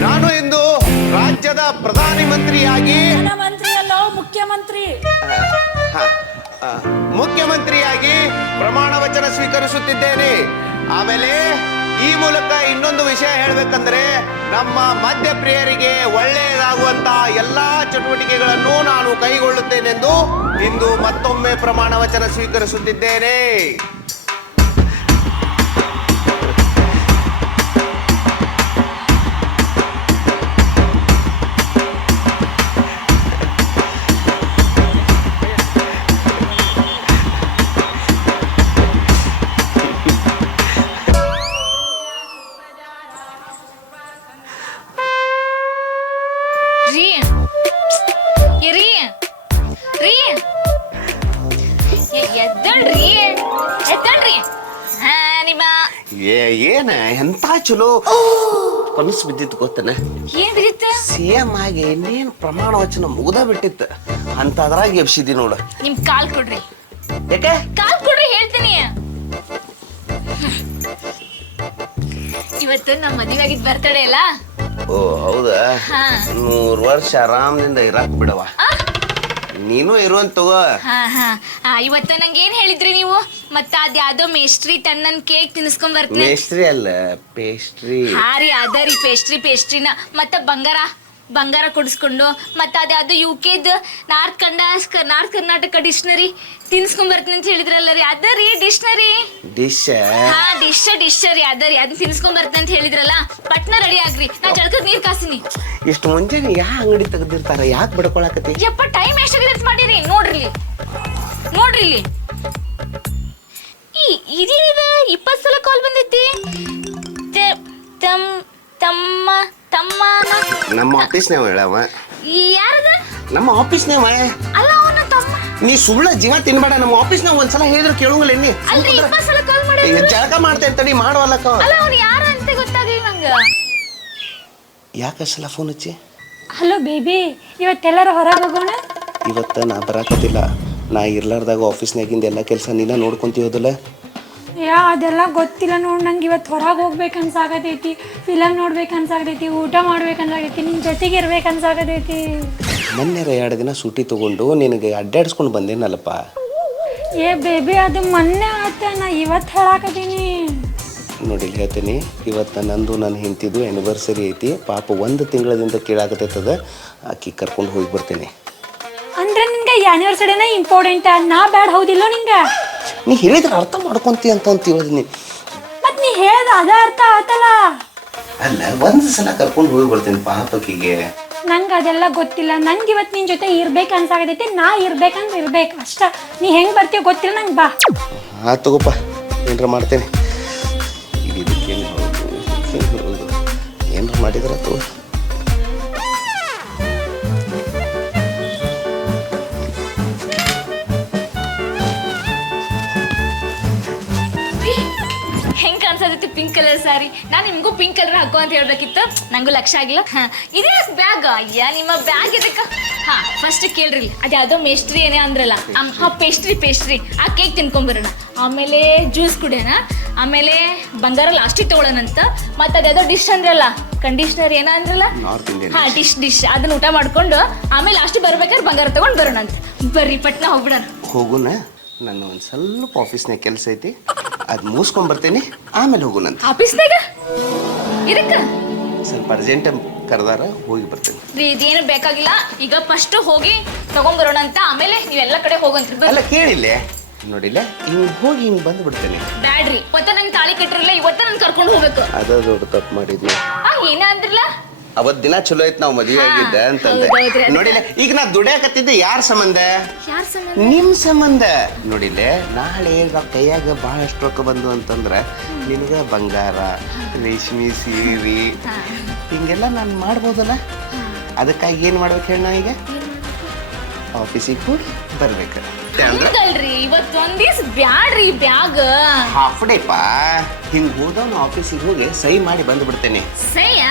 ನಾನು ಇಂದು ರಾಜ್ಯದ ಪ್ರಧಾನಿ ಮಂತ್ರಿಯಾಗಿ ಮಂತ್ರಿ ಅಲ್ಲ ಮುಖ್ಯಮಂತ್ರಿ. ಹ, ಆ, ಮುಖ್ಯಮಂತ್ರಿಯಾಗಿ ಪ್ರಮಾಣ ವಚನ ಸ್ವೀಕರಿಸುತ್ತಿದ್ದೇನೆ. ಆಮೇಲೆ ಈ ಮೂಲಕ ಇನ್ನೊಂದು ವಿಷಯ ಹೇಳಬೇಕಂದ್ರೆ ನಮ್ಮ ಮದ್ಯಪ್ರಿಯರಿಗೆ ಒಳ್ಳೆಯದಾಗುವಂತ ಎಲ್ಲಾ ಚಟುವಟಿಕೆಗಳನ್ನು ನಾನು ಕೈಗೊಳ್ಳುತ್ತೇನೆಂದು ಇಂದು ಮತ್ತೊಮ್ಮೆ ಪ್ರಮಾಣ ವಚನ ಸ್ವೀಕರಿಸುತ್ತಿದ್ದೇನೆ. ಏ ಏನ? ಎಂತ ಚಲೋ? ಕನಸು ಬಿದ್ದಿತ್ತು ಗೊತ್ತನ? ಏನ್ ಸಿಎಂ ಆಗಿ ಇನ್ನೇನು ಪ್ರಮಾಣ ವಚನ ಮುಗ್ದ ಬಿಟ್ಟಿತ್ತು. ಅಂತದ್ರಾಗ ಎಬ್ಸಿದ್ದಿ ನೋಡು. ನಿಮ್ ಕಾಲ್ ಕೊಡ್ರಿ. ಯಾಕೆ? ಕಾಲ್ ಕೊಡ್ರಿ ಹೇಳ್ತೀನಿ. ಇವತ್ತು ನಮ್ಮ ಮದುವೆ ಆಗಿದ್ ಬರ್ತಡೆ ಅಲ್ಲ? ಓ ಹೌದಾ? ಹಾ. ನೂರ್ ವರ್ಷ ಆರಾಮದಿಂದ ಇರಾಕ್ ಬಿಡವಾ ಆ? ನೀನು ಇರುವಂತ ತಗೋ. ಹಾ ಹಾ. ಆ, ಇವತ್ತು ನಂಗೆ ಏನ್ ಹೇಳಿದ್ರಿ ನೀವು? ಮತ್ತ ಅದ್ ಯಾವ್ದೋ ಮೇಸ್ಟ್ರಿ ತಣ್ಣನ್ ಕೇಕ್ ತಿನ್ಸ್ಕೊಂಡ್ ಬರ್ತೀನಿ. ಮೇಸ್ಟ್ರಿ ಅಲ್ಲ ಪೇಸ್ಟ್ರಿ ಹಾ ರೀ ಅದ ರೀ ಪೇಸ್ಟ್ರಿ ಪೇಸ್ಟ್ರಿನ ಮತ್ತ ಬಂಗಾರ? ಬಂಗಾರ ಕೊಡಿಸ್ಕೊಂಡು ಮತ್ತ ಅದು ಯು ಕೆದು ನಾರ್ತ್ ಕಂಡ ನಾರ್ತ್ ಕರ್ನಾಟಕ ಡಿಕ್ಷನರಿ ತಿನ್ಸ್ಕೊಂಡ್ ಬರ್ತೀನಿ ಅಂತ ಹೇಳಿದ್ರಲ್ಲ ರೀ. ಅದ ರೀ ಡಿಕ್ಷನರಿ ಡಿಶ್ ಹಾ ಡಿಶ್ ಡಿಶ್ ರೀ. ಅದ ರೀ. ಅದನ್ನ ತಿನ್ಸ್ಕೊಂಡ್ ಬರ್ತೀನಿ ಅಂತ ಹೇಳಿದ್ರಲ್ಲ. ಪಟ್ನ ರೆಡಿ ಆಗ್ರಿ. ನಾ ಜಳಕದ್ ನೀರ್ ಕಾಸಿನಿ ಇಷ್ಟು ಮುಂಜಾನೆ ಯಾ ಅಂಗಡಿ ತೆಗೆದಿರ್ತಾರ? ಯಾಕೆ ಬಿಡ್ಕೊಳಕತಿ ಯಪ್ಪ ಟೈಮ್ ಎಷ್ಟಾಗಿದೆ ಮಾಡಿರಿ. ನೋಡ್ರಿ ನೋಡ್ರಿ ಇಲ್ಲಿ. ಈ ಇದೇನಿದ? ಇಪ್ಪತ್ತು ಸಲ ಕಾಲ್ ಬಂದೈತಿ. ತಮ್ ತಮ್ಮ ತಮ್ಮನ ನಮ್ಮ ಆಫೀಸ್ನೇವ ಹೇಳವ. ಯಾರದ? ನಮ್ಮ ಆಫೀಸ್ನೇವ ಅಲ್ಲ ಅವನ ತಮ್ಮ. ನೀ ಸುಳ್ಳ ಜೀವ ತಿನ್ಬೇಡ ನಮ್ಮ ಆಫೀಸ್ನಾಗ ಒಂದ್ಸಲ ಹೇಳಿದ್ರು ಕೇಳುವಲ್ಲ ನೀ ಅಲ್ರಿ ಸಲ ಕಾಲ್ ಮಾಡಿ ಈಗ ಜಳಕ ಮಾಡ್ತೇನೆ ತಡಿ ಮಾಡುವಲ್ಲಕ್ಕ ಅಲ್ಲ ಅವ್ನು ಯಾರ ಅಂತ ಗೊತ್ತಾಗ್ಲಿ ನಂಗ. ಯಾಕೆ ಸಲ ಫೋನ್ ಹಚ್ಚಿ? ಹಲೋ ಬೇಬಿ ಇವತ್ತೆಲ್ಲರೂ ಹೊರಗೆ ಹೋಗೋಣ? ಇವತ್ತ ನಾ ಬರಾಕತ್ತಿಲ್ಲ. ನಾ ಇರ್ಲಾರ್ದಾಗ ಆಫೀಸ್ನಾಗಿಂದ ಎಲ್ಲ ಕೆಲಸ ನೀನ ನೋಡ್ಕೊಂತೀವದಲ್ಲ ಯಾ ಅದೆಲ್ಲ ಗೊತ್ತಿಲ್ಲ ನೋಡಿ ನಂಗೆ ಇವತ್ತು ಹೊರಗೆ ಹೋಗ್ಬೇಕು ಅನ್ಸಾಗತೈತಿ. ಫಿಲಮ್ ನೋಡ್ಬೇಕು ಅನ್ಸಾಗತೈತಿ ಊಟ ಮಾಡ್ಬೇಕು ಅನ್ಸಾಗತೈತಿ ನಿನ್ನ ಜೊತೆಗೆ ಇರ್ಬೇಕು ಅನ್ಸಾಗತೈತಿ. ಮೊನ್ನೆ ಎರಡು ದಿನ ಸೂಟಿ ತಗೊಂಡು ನಿನಗೆ ಅಡ್ಡಾಡ್ಸ್ಕೊಂಡು ಬಂದೇನಲ್ಲಪ್ಪ ಏ ಬೇಬಿ ಅದು ಮೊನ್ನೆ ಆತ ನಾ ಇವತ್ತು ಹೇಳಾಕತ್ತೀನಿ. ನೋಡಿ ಹೇಳ್ತೀನಿ. ಇವತ್ತು ನಂದು ನನ್ನ ಹೆಂಡತಿದು ಆ್ಯನಿವರ್ಸರಿ ಐತಿ. ಪಾಪ ಒಂದು ತಿಂಗಳದಿಂದ ಕೇಳಾಕತ್ತೈತದ. ಆಕಿ ಕರ್ಕೊಂಡು ಹೋಗಿ ಬರ್ತೇನೆ. ಅಂದ್ರೆ ನಿಂಗೆ ಆ್ಯನಿವರ್ಸರಿನೇ ಇಂಪಾರ್ಟೆಂಟ್ ನಾ ಬ್ಯಾಡ್ ಹೌದಿಲ್ಲ ನಿಂಗೆ? ನೀ ಹೇಳಿದ್ರೆ ಅರ್ಥ ಮಾಡ್ಕೊಂತಿ ಅಂತ ಅಂತ ಹೇಳಿದ್ನಿ ಮತ್ ನೀ ಹೇಳಿದ ಅದ ಅರ್ಥ ಆತಲ್ಲ. ಅಲ್ಲ ಒಂದು ಸಲ ಕರ್ಕೊಂಡು ಹೋಗಿ ಬರ್ತೀನಿ ಪಾಪಕ್ಕಿಗೆ ನಂಗೆ ಅದೆಲ್ಲ ಗೊತ್ತಿಲ್ಲ. ನಂಗೆ ಇವತ್ತು ನಿನ್ನ ಜೊತೆ ಇರ್ಬೇಕು ಅನ್ಸಾಗತೈತಿ ನಾ ಇರ್ಬೇಕಂದ್ರೆ ಇರ್ಬೇಕು ಅಷ್ಟ. ನೀ ಹೆಂಗ್ ಬರ್ತೀಯ ಗೊತ್ತಿಲ್ಲ ನಂಗೆ ಬಾ. ಆ ತಗೋಪ್ಪ ಏನ್ರ ಮಾಡ್ತೇನೆ. ಇದಕ್ಕೇನು ಹೌದು ಇದಕ್ಕೇನು ಹೌದು ಏನ್ರ ಮಾಡಿದ್ರ ತಗೋ. ಹೆಂಗ್ ಪಿಂಕ್ ಕಲರ್ ಸಾರಿ ನಾನು ನಿಮಗೂ ಪಿಂಕ್ ಕಲರ್ ಹಾಕೋ ಅಂತ ಹೇಳ್ಬೇಕಿತ್ತು. ನಂಗೂ ಲಕ್ಷ ಆಗಿಲ್ಲ. ಹಾ ಇದೇ ಬ್ಯಾಗ್ ಅಯ್ಯ ನಿಮ್ಮ ಬ್ಯಾಗ್ ಇದಕ್ಕ? ಹಾ ಫಸ್ಟ್ ಕೇಳ್ರಿ ಅದೇ ಅದೋ ಮೇಸ್ಟ್ರಿ ಏನೇ ಅಂದ್ರಲ್ಲ. ಹಾ ಪೇಸ್ಟ್ರಿ ಪೇಸ್ಟ್ರಿ ಆ ಕೇಕ್ ತಿನ್ಕೊಂಬರೋಣ. ಆಮೇಲೆ ಜ್ಯೂಸ್ ಕುಡಿಯೋಣ. ಆಮೇಲೆ ಬಂಗಾರ ಲಾಸ್ಟಿಗೆ ತಗೊಳ್ಳೋಣಂತ ಮತ್ತೆ ಅದ್ಯಾವುದೋ ಡಿಶ್ ಅಂದ್ರಲ್ಲ. ಕಂಡೀಷನರ್ ಏನ ಅಂದ್ರಲ್ಲ? ಹಾ ಡಿಶ್ ಡಿಶ್ ಅದನ್ನ ಊಟ ಮಾಡ್ಕೊಂಡು ಆಮೇಲೆ ಲಾಸ್ಟ್ ಬರ್ಬೇಕಾದ್ರೆ ಬಂಗಾರ ತಗೊಂಡ್ ಬರೋಣ ಅಂತ. ಬರ್ರಿ ಪಟ್ನ ಹೋಗ್ಬಿಡೋಣ. ಹೋಗೋಣ. ನನ್ನ ಒಂದು ಸ್ವಲ್ಪ ಆಫೀಸ್ನಾಗ ಕೆಲಸ ಐತಿ. ಅದು ಮುಗಿಸ್ಕೊಂಡ್ ಬರ್ತೇನೆ ಆಮೇಲೆ ಹೋಗೋಣಂತ ಆಫೀಸ್ನಾಗ? ಇದಕ್ಕ ಸ್ವಲ್ಪ ಅರ್ಜೆಂಟ್ ಕರೆದಾರ ಹೋಗಿ ಬರ್ತೇನೆ. ರೀ ಇದೇನು ಬೇಕಾಗಿಲ್ಲ. ಈಗ ಫಸ್ಟ್ ಹೋಗಿ ತಗೊಂಡ್ಬರೋಣ ಅಂತ. ಆಮೇಲೆ ನೀವೆಲ್ಲ ಕಡೆ ಹೋಗಂತ್ರಿ ಬರ್ರಿ ಅಲ್ಲ ಕೇಳಿಲ್ಲ? ನೋಡಿಲ್ಲ? ಹಿಂಗ್ ಹೋಗಿ ಹಿಂಗ್ ಬಂದು ಬಿಡ್ತೇನೆ. ಬ್ಯಾಡ್ರಿ. ಮತ್ತೆ ನಂಗೆ ತಾಳಿ ಕಟ್ಟಿರಲ್ಲ ಇವತ್ತ ನನ್ ಕರ್ಕೊಂಡು ಹೋಗ್ಬೇಕು. ಅದ ದೊಡ್ಡ ತಪ್ಪು ಮಾಡಿದ್ವಿ ಆ ಏನ ಅಂದ್ರಲ್ಲ? ಅವತ್ ದಿನ ಚಲೋ ಐತ್ ನಾವ್ ಮದ್ವೆ ಆಗಿದ್ದೆ ಅಂತಂದೆ. ಹೌದೌದ್ರಿ. ನೋಡಿಲ್ಲ ಈಗ ನಾ ದುಡಿಯಾಕತ್ತಿದ್ದೆ ಯಾರ ಸಂಬಂಧ? ಯಾರ ಸಂಬಂಧ? ನಿಮ್ ಸಂಬಂಧ. ನೋಡಿಲ್ಲ ನಾಳೆ ರೊಕ್ಕ ಕೈಯಾಗ ಬಹಳಷ್ಟು ರೊಕ್ಕ ಬಂದು ಅಂತಂದ್ರ ನಿನಗ ಬಂಗಾರ ರೇಷ್ಮೆ ಸೀರೆ ಹಿಂಗೆಲ್ಲ ನಾನು ಮಾಡ್ಬೋದಲ್ಲ? ಅದಕ್ಕಾಗಿ ಏನ್ ಮಾಡ್ಬೇಕು ಹೇಳ ನಾ ಈಗ ಆಫೀಸಿಗೆ ಹೋಗಿ ಬರ್ಬೇಕು. ಅಂದ್ರೆ ಹಂಗಲ್ರಿ ಇವತ್ ಒಂದ್ ದಿವ್ಸ ಬ್ಯಾಡ್ರಿ ಬ್ಯಾಗ್. ಹಾಫ್ ಡೇ ಪಾ? ಹಿಂಗ್ ಹೋದವನು ಆಫೀಸಿಗೆ ಹೋಗಿ ಸಹಿ ಮಾಡಿ ಬಂದು ಬಿಡ್ತೇನೆ ಸಯ್ಯ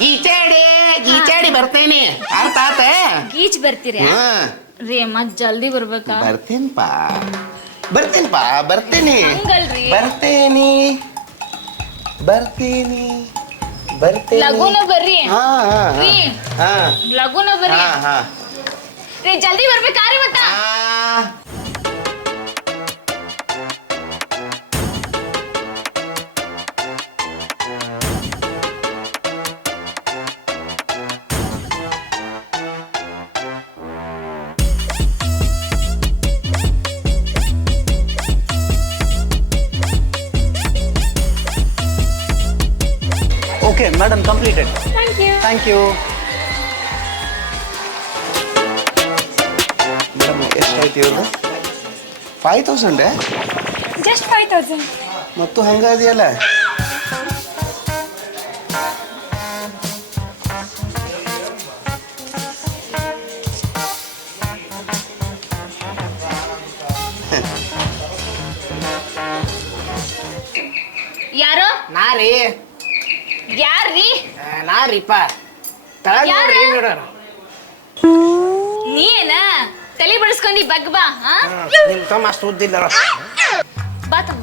ಗೀಚಾಡಿ ಗೀಚಾಡಿ ಬರ್ತೇನೆ. ಅರ್ಥ ಆತ? ಗೀಚ್ ಬರ್ತೀರಿ? ಹಾ. ರೀ ಮತ್ ಜಲ್ದಿ ಬರ್ಬೇಕಾ? ಬರ್ತೇನಪ್ಪ ಬರ್ತೇನಪ್ಪ ಬರ್ತೇನೆ. ಹಂಗಲ್ರಿ. ಬರ್ತೇನಿ. ಬರ್ತೀನಿ. ಬರ್ತೀನಿ. ಲಗುನ ಬರ್ರಿ. ಹಾ ಹಾ ರೀ ಹಾ. ಲಗುನ ಬರ್ರಿ. ಹಾ ಹಾ. ರೀ ಜಲ್ದಿ ಬರ್ಬೇಕಾರಿ ಮತ್ತ? ಹಾ. Madam completed thank you thank you madam ಎಷ್ಟಾಯ್ತು ಇವ್ರದ್ದು? ಫೈವ್ ತೌಸಂಡೇ ಜಸ್ಟ್ ಫೈವ್ ತೌಸಂಡ್ ಮತ್ತು ಹಂಗಾದಿಯಲ್ಲ ಯಾರು? ನಾ ರೀ ರೀಪ ತಳಗ್? ನೋಡ್ರಿ ನೋಡೋಣ ನೀ ಏನ ತಲೆ ಬಡಿಸ್ಕೊಂಡಿ ಬಗ್ ಬಾ ಹಾ? ನಿಮ್ ತಮ್ಮ ಅಷ್ಟು ಉದ್ದಿಲ್ಲ ಬಾ ತಮ್ಮ.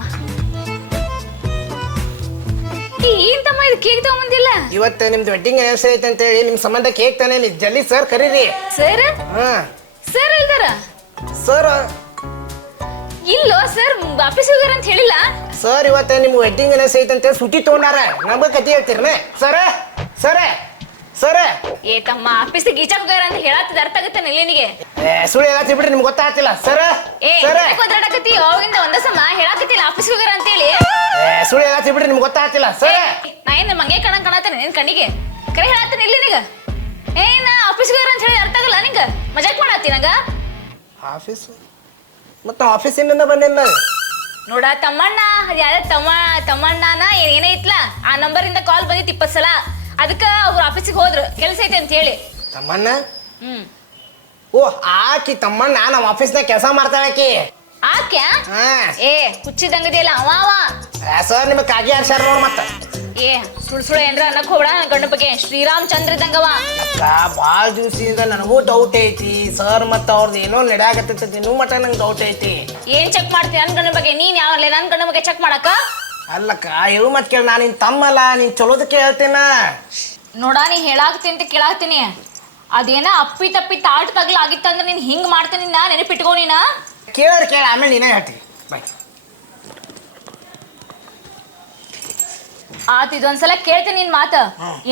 ಏ, ಏನ್ ತಮ್ಮ ಇದು ಕೇಕ್ ತಗೊಂಬಂದಿಲ್ಲ? ಇವತ್ತು ನಿಮ್ದು ವೆಡ್ಡಿಂಗ್ ಆನಿವರ್ಸರಿ ಐತೆ ಅಂತೇಳಿ ನಿಮ್ ಸಂಬಂಧ ಕೇಕ್ ತಾನೇ ನೀ ಜಲ್ದಿ ಸರ್ ಕರೀರಿ. ಸರ್ ಹಾ. ಸರ್ ಇಲ್ದಾರ? ಸರ್ ಇಲ್ಲೋ ಸರ್ ವಾಪಸ್ ಹೋಗ್ಯಾರ ಅಂತ ಹೇಳಿಲ್ಲ? ಸರ್ ಇವತ್ತು ನಿಮ್ ವೆಡ್ಡಿಂಗ್ ಆನಿವರ್ಸರಿ ಐತೆ ಅಂತೇಳಿ ಸುಟಿ ತಗೊಂಡಾರ. ನಮ್ಗೆ ಕತಿ ಹೇಳ್ತೀರನೇ? ಸರ ಸರ ಸರ. ಏ ತಮ್ಮ ಆಫೀಸ್ ಗೀಚಕ್ ಹೋಗ್ಯಾರ ಅಂತ ಹೇಳತ್ತದ ಅರ್ಥ ಆಗತ್ತೆ ನಿಲ್ಲಿನಿಗೆ ಸುಳಿ ಹೇಳತ್ತಿ ಬಿಡ್ರಿ ನಿಮ್ಗೆ ಗೊತ್ತಾಗ್ತಿಲ್ಲ. ಸರ ಏ ಸರ. ಒದ್ರಾಡಕತ್ತಿ ಅವಾಗಿಂದ ಒಂದ ಸಮ ಹೇಳಕತ್ತಿಲ್ಲ ಆಫೀಸ್ ಹೋಗ್ಯಾರ ಅಂತೇಳಿ ಸುಳಿ ಹೇಳತ್ತಿ ಬಿಡ್ರಿ ನಿಮ್ಗೆ ಗೊತ್ತಾಗ್ತಿಲ್ಲ. ಸರ. ನಾ ಏನ್ ಮಂಗೆ ಕಣಂಗ್ ಕಾಣತ್ತೇನೆ ನಿನ್ ಕಣ್ಣಿಗೆ? ಕರೆ ಹೇಳತ್ತೀನಿ ಇಲ್ಲಿ ಏ ನಾ ಆಫೀಸ್ ಹೋಗ್ಯಾರ ಅಂತ ಹೇಳಿ ಅರ್ಥ ಆಗಲ್ಲ ನಿಂಗ? ಮಜಾಕ್ ಮಾಡತ್ತಿ ನಂಗ? ಆಫೀಸ್? ಮತ್ತೆ ಆಫೀಸಿಂದ ಬಂದಿಲ್ಲ. ನೋಡ ತಮ್ಮಣ್ಣ ಅದ್ ಯಾರ ತಮ್ಮ ತಮ್ಮಣ್ಣನ ಏನೇ ಏನೈತ್ಲ ಆ ನಂಬರಿಂದ ಕಾಲ್ ಬಂದಿತ್ತು ಇಪ್ಪತ್ ಸಲ. ಅದಕ್ಕ ಅವ್ರ ಆಫೀಸಿಗೆ ಹೋದ್ರು. ಕೆಲಸ ಐತೆ ಅಂತ ಹೇಳಿ. ತಮ್ಮಣ್ಣ? ಹ್ಮ್. ಓ ಆಕಿ ತಮ್ಮಣ್ಣ ನಮ್ಮ ಆಫೀಸ್ನಾಗ ಕೆಲಸ ಮಾಡ್ತಾಳೆ ಆಕಿ. ಆಕ್ಯಾ? ಹಾ. ಏ ಹುಚ್ಚಿದಂಗದಿಯಲ್ಲ ಅವ ಅವ. ಸರ್ ನಿಮಗೆ ಕಾಗಿ ಆರ್ಸ್ಯಾರ ನೋಡ್ ಮತ್ತ. ಏ ಸುಳ್ ಸುಳ್ಳು ಏನ್ರ ಅನ್ನಕ್ ಹೋಗ್ಬೇಡ ನನ್ ಗಂಡ ಬಗ್ಗೆ. ಶ್ರೀರಾಮ್ ಚಂದ್ರ ಇದ್ದಂಗವ ಅಕ್ಕ ಭಾಳ ದಿವಸದಿಂದ ನನಗೂ ಡೌಟ್ ಐತಿ. ಸರ್ ಮತ್ತು ಅವ್ರದ್ದು ಏನೋ ನಡೆಯಾಗತ್ತೈತಿ ಇನ್ನೂ ಮಟ್ಟ ನಂಗೆ ಡೌಟ್ ಐತಿ. ಏನ್ ಚೆಕ್ ಮಾಡ್ತೀನಿ ನನ್ ಗಂಡ ಬಗ್ಗೆ? ನೀನ್ ಯಾವ ನನ್ ಗಂಡ ಬಗ್ಗೆ ಚೆಕ್ ಮಾಡಕ ಅಲ್ಲಕ್ಕ ಹೇಳು ಮತ್ತೆ ಕೇಳ ನಾನು ನಿನ್ ತಮ್ಮಲ್ಲ ನೀನ್ ಚಲೋದ ಕೇಳ್ತೇನ. ನೋಡ ನೀ ಹೇಳಾಕ್ತೀನಿ ಅಂತ ಕೇಳಾಕ್ತೀನಿ ಅದೇನ ಅಪ್ಪಿ ತಪ್ಪಿ ತಾಟ್ ತಗ್ಲ ಆಗಿತ್ತಂದ್ರೆ ನೀನ್ ಹಿಂಗ್ ಮಾಡ್ತೀನಿ ನಾ ನೆನಪಿಟ್ಕೋ ನೀನ? ಕೇಳೋರು ಕೇಳಿ ಆಮೇಲೆ ನೀನೇ ಹೇಳ್ತೀನಿ ಬಾಯ್ ಆತ್ ಇದೊಂದ್ಸಲ ಕೇಳ್ತೀನಿ ನಿನ್ ಮಾತ.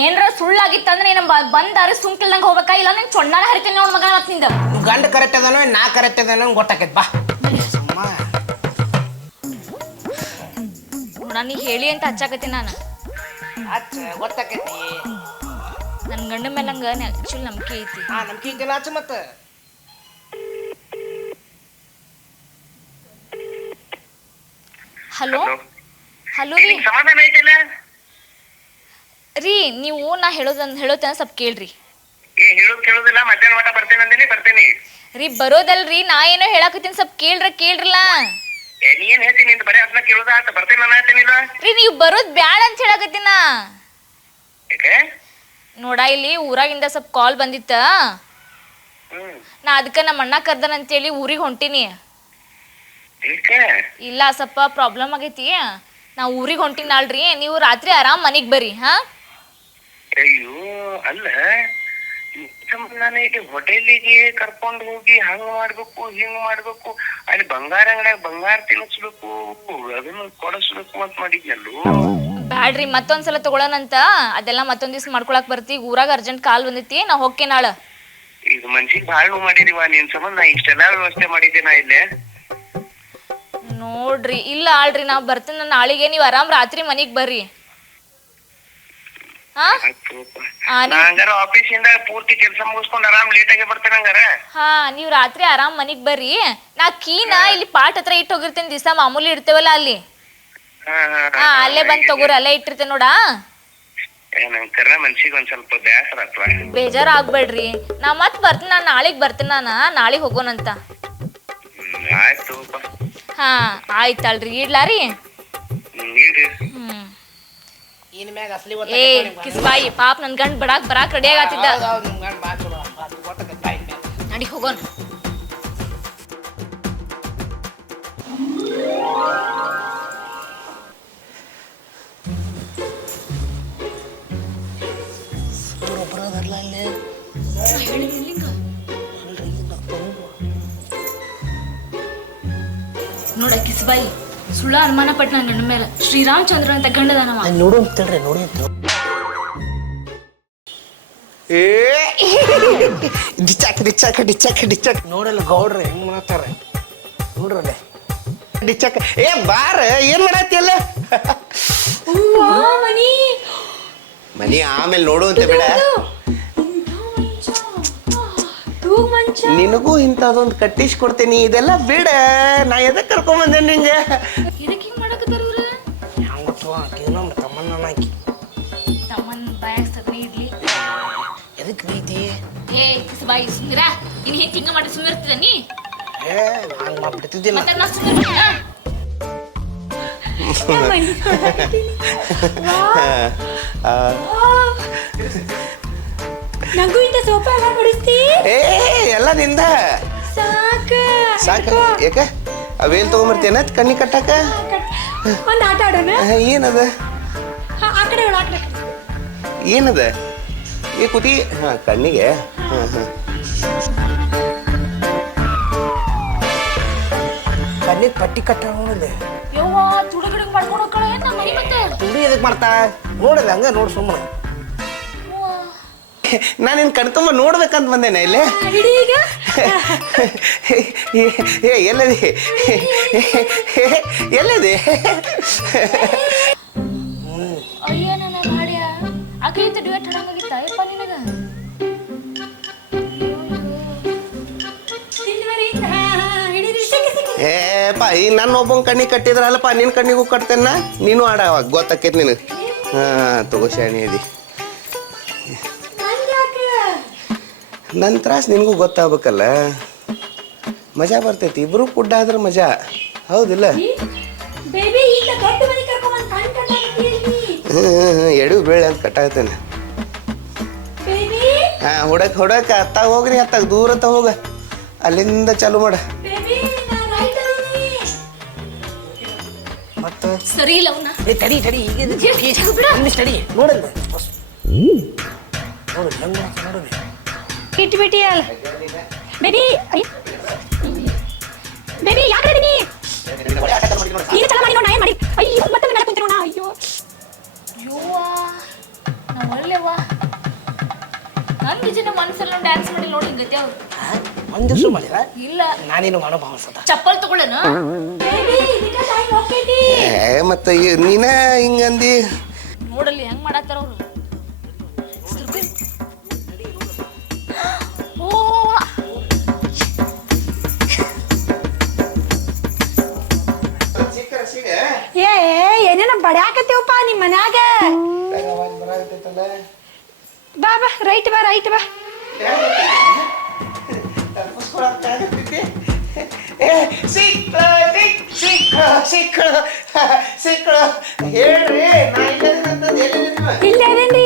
ಏನ್ರ ಸುಳ್ಳಾಗಿತ್ತಂದ್ರೆ ನೀನ್ ಅಂದ್ರೆ ಬಂದ್ ನಂಗೆ ಸುಂಕಿಲ್ದಂಗ ಹೋಗ್ಬೇಕಾ? ಇಲ್ಲ ನಿನ್ ಚೊಣ್ಣ ಹರಿತೀನಿ ನೋಡ್ ಮಗ ಮತ್ನಿಂದ. ಗಂಡ ಕರೆಕ್ಟ್ ಅದನೋ ನಾ ಕರೆಕ್ಟ್ ಅದನೋ ಗೊತ್ತಾಕೈತಿ ಬಾ. ನೋಡ ನೀ ಹೇಳಿ ಅಂತ ಹಚ್ಚಾಕತ್ತೀನಿ ನಾನು. ಗೊತ್ತಾಕೈತಿ. ನನ್ನ ಗಂಡ ಮೇಲೆ ನಂಗ ಆಕ್ಚುಲಿ ನಂಬಿಕೆ ಐತಿ. ಹಾ ನಮ್ಗೆ ಐತಿಲ್ಲ ಅಚ್ಚ ಮತ್ತೆ. ಹಲೋ? ಹಲೋ? ರೀ. ಸಮಾಧಾನ ಐತಿಲ್ಲ? ರೀ ನೀವು ನಾ ಹೇಳೋದನ್ನ ಹೇಳೋತನ ಸ್ವಲ್ಪ ಕೇಳ್ರಿ. ಏ ಹೇಳೋದ್ ಕೇಳೋದಿಲ್ಲ ಮಧ್ಯಾಹ್ನ ಮಟ ಬರ್ತೇನೆ ಅಂದಿನಿ ಬರ್ತೀನಿ. ರೀ ಬರೋದಲ್ರಿ ನಾ ಏನೋ ಹೇಳಾಕತ್ತೀನಿ ಸ್ವಲ್ಪ ಕೇಳ್ರ ಕೇಳ್ರಲ್ಲ ಏ ನೀ ಏನ್ ಹೇಳ್ತೀನಿ ನಿಂದು ಬರೀ ಅದನ್ನ ಕೇಳೋದ ಆತ? ಬರ್ತೇನೆ ನಾನು? ಹೇಳ್ತೀನಿಲ್ಲ ರೀ ನೀವು ಬರೋದ್ ಬ್ಯಾಡ ಅಂತ ಹೇಳಾಕತ್ತೀನ? ಯಾಕೆ ನೋಡ ಇಲ್ಲಿ ಊರಾಗಿಂದ ಸ್ವಲ್ಪ ಕಾಲ್ ಬಂದಿತ್ತ. ಹ್ಮ್. ನಾ ಅದಕ್ಕೆ ನಮ್ಮ ಅಣ್ಣ ಕರ್ದನ್ ಅಂತೇಳಿ ಊರಿಗೆ ಹೊಂಟಿನಿ. ಏಕೆ? ಇಲ್ಲ ಸ್ವಲ್ಪ ಪ್ರಾಬ್ಲಮ್ ಆಗೈತಿ. ನಾ ಊರಿಗೆ ಹೊಂಟಿನಿ ನಾಳ್ರಿ ನೀವು ರಾತ್ರಿ ಆರಾಮ್ ಮನಿಗ್ ಬರ್ರಿ ಹಾ? ಅಯ್ಯೋ ಅಲ್ಲ. ನಾನು ಈಗ ಹೋಟೆಲಿಗೆ ಕರ್ಕೊಂಡು ಹೋಗಿ ಹಂಗ್ ಮಾಡ್ಬೇಕು ಹಿಂಗ್ ಮಾಡ್ಬೇಕು. ಅಲ್ಲಿ ಬಂಗಾರ ಅಂಗಡಿಯಾಗ ಬಂಗಾರ ತಿನ್ನಿಸ್ಬೇಕು ಅದನ್ನ ಕೊಡಿಸ್ಬೇಕು ಅಂತ ಮಾಡಿದ್ನಲ್ಲು. ಬ್ಯಾಡ್ರಿ ಮತ್ತೊಂದ್ಸಲ ತಗೊಳನಂತ. ಅದೆಲ್ಲ ಮತ್ತೊಂದ್ ದಿವ್ಸ ಮಾಡ್ಕೊಳಕ್ ಬರ್ತಿ. ಈಗ ಊರಾಗ ಅರ್ಜೆಂಟ್ ಕಾಲ್ ಬಂದೈತಿ ನಾ ಹೋಗ್ಕೆ ನಾಳ. ಈಗ ಮನ್ಸಿಗೆ ಭಾಳ ನೋವು ಮಾಡಿದೀವ ನಿನ್ ಸಂಬಂಧ. ನಾ ಇಷ್ಟೆಲ್ಲ ವ್ಯವಸ್ಥೆ ಮಾಡಿದ್ದೆ ನಾ ಇಲ್ಲೇ. ನೋಡ್ರಿ ಇಲ್ಲ ಆಳ್ರಿ ನಾ ಬರ್ತೀನಿ. ಆಳಿಗೆ ನೀವು ಆರಾಮ್ ರಾತ್ರಿ ಮನಿಗ್ ಬರ್ರಿ. ಹಾ? ಆಯ್ತುಪ್ಪ. ಆ, ನಾ ನೀವ್- ಆಫೀಸಿಂದ ಪೂರ್ತಿ ಕೆಲಸ ಮುಗಿಸ್ಕೊಂಡು ಆರಾಮ್ ಲೇಟ್ ಆಗಿ ಬರ್ತೇನೆ ಹಂಗಾರ. ಹಾ ನೀವು ರಾತ್ರಿ ಆರಾಮ್ ಮನಿಗ್ ಬರ್ರಿ. ನಾ ಕೀನ ಇಲ್ಲಿ ಪಾಟ್ ಹತ್ರ ಇಟ್ಟು ಹೋಗಿರ್ತೇನೆ ದಿವಸ ಮಾಮೂಲಿ ಇಡ್ತೇವಲ್ಲ ಅಲ್ಲಿ. ಹಾ, ಅಲ್ಲೇ ಬಂದ್ ತಗೋರಿ ಅಲ್ಲೇ ಇಟ್ಟಿರ್ತೇನೆ ನೋಡಾ. ಬೇಜಾರಾಗ್ಬೇಡ್ರಿ ನಂಗ್ ಕರ್ರ ಮನ್ಸಿಗೆ ಒಂದ್ ಸ್ವಲ್ಪ ಬೇಸರ ಆತ್ವ? ಬೇಜಾರ್ ಆಗ್ಬೇಡ್ರಿ ನಾ ಮತ್ ಬರ್ತೀನಿ ನಾನು ನಾಳೆಗ್ ಬರ್ತೀನಿ ನಾನು ನಾಳೆಗ್ ಹೋಗೋಣಂತ ಆಯ್ತು ಹಾ ಆಯ್ತಲ್ರಿ ಇಡ್ಲಾ ರೀ? ನೀಡಿ ಹ್ಮ್ ಇನ್ ಮ್ಯಾಗ ಅಸಲಿ ಏ ಕಿಸ್ಬಾಯಿ ಪಾಪ್ ನನ್ ಗಂಡ್ ಬಡಾಕ್ ಬರಾಕ್ ರೆಡಿ ಆಗತ್ತಿದ್ದ. ನಿಮ್ ಗಂಡ ಬಾ ಚಲೋ. ಅದು ಗೊತ್ತಾಕೈತಿ ಬಾಯ್ ನಡಿ ಹೋಗೋಣ. ನೋಡ ಕಿಸ್ಬಾಯಿ ಸುಳ್ಳ ಅನುಮಾನ ಪಟ್ಟ ನನ್ನ ಗಂಡ ಮೇಲೆ. ಶ್ರೀರಾಮಚಂದ್ರ ಅಂತ ಗಂಡದಾನವ ನೋಡು ಅಂತೇಳ್ರಿ ನೋಡಿ ಅಂತ. ಏ! ಡಿಚ್ಚಾಕ ಡಿಚ್ಚಾಕ ಡಿಚ್ಚಾಕ ಡಿಚಾಕ್ ನೋಡಲ್ಲ ಗೌಡ್ರೆ ಹೆಂಗ್ ಮಾಡತ್ತಾರೆ ನೋಡ್ರಲ್ಲ ಡಿಚ್ಚಾಕ. ಏ ಬಾರ ಏನ್ ಮಾಡತ್ತಿಯಲ್ಲ ಮನಿ. ಮನಿ ಆಮೇಲೆ ಅಂತ ಬಿಡ. ನಿನಗೂ ಇಂಥದೊಂದು ಕಟ್ಟಿಸ್ ಕೊಡ್ತೀನಿ ಇದೆಲ್ಲ ಬಿಡ. ನಾ ಎದಕ್ಕೆ ಕರ್ಕೊಂಡ್ ಬಂದೆ ನಿಂಗೆ? ಇದಕ್ಕೆ ಹಿಂಗ್ ಮಾಡಕತ್ತಾರ ಇವ್ರ? ನಮ್ಮ ತಮ್ಮನ್ ಇಡ್ಲಿ ಎದಕ್ಕೆ ಬೈತಿ ಏ ಕಿಸ್ಬಾಯಿ ಸುಮ್ಮಿರ ಇನ್ ಹೆಂಗ್ ಹಿಂಗ ಮಾಡಿ ಸುಮ್ಮಿರ್ತಿದ ನೀ? ಏ ನಾನು ಮಾಡ್ಬಿಡ್ತಿದ್ದಿಲ್ಲ ಮತ್ತೆ ನಾ ಸುಮ್ಮಿರ್ತೀನ ಆ, ನಂಗೂ ಇಂಥ ಸೋಫಾ ಎಲ್ಲ ಕೊಡಿಸ್ತಿ ಏ ಎಲ್ಲ ನಿಂದ ಸಾಕ ಸಾಕ ಯಾಕ ಅವೇಲ್ ತಗೊಂಬರ್ತೇನ ಕಣ್ಣಿ ಕಟ್ಟಾಕ ಒಂದು ಆಟ ಆಡೋಣ ಆ, ಏನದ ಹಾ, ಆ ಕಡೆ ಹೇಳು, ಆ ಕಡೆ ಏನದ ಏ ಕುತಿ ಹಾ ಕಣ್ಣಿಗೆ ಹಾ ಹಾ ಕಣ್ಣಿಗೆ ಪಟ್ಟಿ ಕಟ್ಟ ನೋಡಿದೆ ಯವ್ವ ತುಡುಗಡಿಗೆ ಮಾಡ್ಕೊಂಡು ಹೋಗ್ಕಳ ಏನ್ ನಮ್ಮ ಮನಿ ಮತ್ತೆ ತುಡಿ ಎದಕ್ಕೆ ಮಾಡ್ತಾ ನೋಡಿದೆ ಹಂಗ ನೋಡಿ ಸುಮ್ಮನೆ ನಾನು ನಿನ್ನ ಕಣ್ತುಂಬ ನೋಡ್ಬೇಕಂತ ಬಂದೇನೆ ಇಲ್ಲಿ? ಏ ಎಲ್ಲದಿ? ಎಲ್ಲದಿ? ಅಯ್ಯೋ ನನ್ನ ಡ್ಯೂಯೆಟ್ ಹಾಡಂಗಾಗಿತ್ತ? ನಿನಗ? ಈ ನನ್ನ ಒಬ್ಬನ ಕಣ್ಣಿಗೆ ಕಟ್ಟಿದ್ರಲ್ಲಪ್ಪ ನಿನ್ನ ಕಣ್ಣಿಗೂ ಕಟ್ತೇನ? ನೀನು ಆಡ ಗೊತ್ತಾಕೈತಿ ನಿನಗೆ. ಹಾ ತಗೋ ಶಾಣಿ ಅದಿ ನನ್ನ ತ್ರಾಸ ನಿನಗೂ ಗೊತ್ತಾಗಬೇಕಲ್ಲ. ಮಜಾ ಬರ್ತೈತಿ ಇಬ್ರು ಫುಡ್ ಆದ್ರೆ ಮಜಾ. ಹೌದಿಲ್ಲ? ಎಡು ಬೇಳೆ ಅಂತ ಕಟ್ಟಾಗ್ತೇನೆ ಹಾ ಹುಡಕ್ ಹುಡಕ್ ಅತ್ತಾಗ ಹೋಗ್ರಿ ಅತ್ತಾಗ ದೂರ ಅತ್ತ ಹೋಗ. ಅಲ್ಲಿಂದ ಚಾಲು ಮಾಡ. ಮತ್ತೆ? ಸರಿ ಇಲ್ಲ ಅವನ್ನ ಏ ತಡಿ ತಡಿ ಈಗ ತಡಿ. ನೋಡಲ್ಲ ನೋಡಲ್ಲ ಹೆಂಗ್ ಮಾಡ್ತಾ ನೋಡು ಇಟ್ಬಿಟ್ಟಿ ಅಲ್ಲ. ಬೇಬಿ. ಬೇಬಿ ಯಾಕೆ ಬೇಬಿ? ನೀನು ಚಲ ಮಾಡಿ ನೋಡಿ ನಾ ಏನ್ ಮಾಡಿ? ಅಯ್ಯೋ ಮತ್ತೆ ಮೇಲೆ ಕುಂತಿರೋ ನಾ ಅಯ್ಯೋ ಯೋವಾ ನಾವು ಒಳ್ಳೆವಾ ನನ್ನ ಜನ ಮನಸ್ಸಲ್ಲಿ ಡ್ಯಾನ್ಸ್ ಮಾಡಿ ನೋಡಿ ಗತಿ ಅವ್ರು ಒಂದ್ ದಿವ್ಸ ಮಾಡಿರ? ಇಲ್ಲ. ನಾನೇನು ಮಾಡೋ ಭಾವಿಸದ ಚಪ್ಪಲ್ ತಗೊಳ್ಳೇನ? ಬೇಬಿ ಈಗ ಟೈಮ್ ಹೋಗ್ತೈತಿ ಏ ಮತ್ತೆ ನೀನ ಹಿಂಗಂದಿ? ನೋಡಲ್ಲಿ ಹೆಂಗ್ ಮಾಡತ್ತಾರ ಅವ್ರು? ಏನೇನ ಬಡ್ಯಾಕತ್ತೀವಪ್ಪ ನಿಮ್ಮ ಮನ್ಯಾಗ? ಬಾ ಬಾ ರೈಟ್ ಬಾ ರೈಟ್ ಬಾ. ಹೇಳ್ರಿ? ಇಲ್ಲೇ ಅದೇನ್ರಿ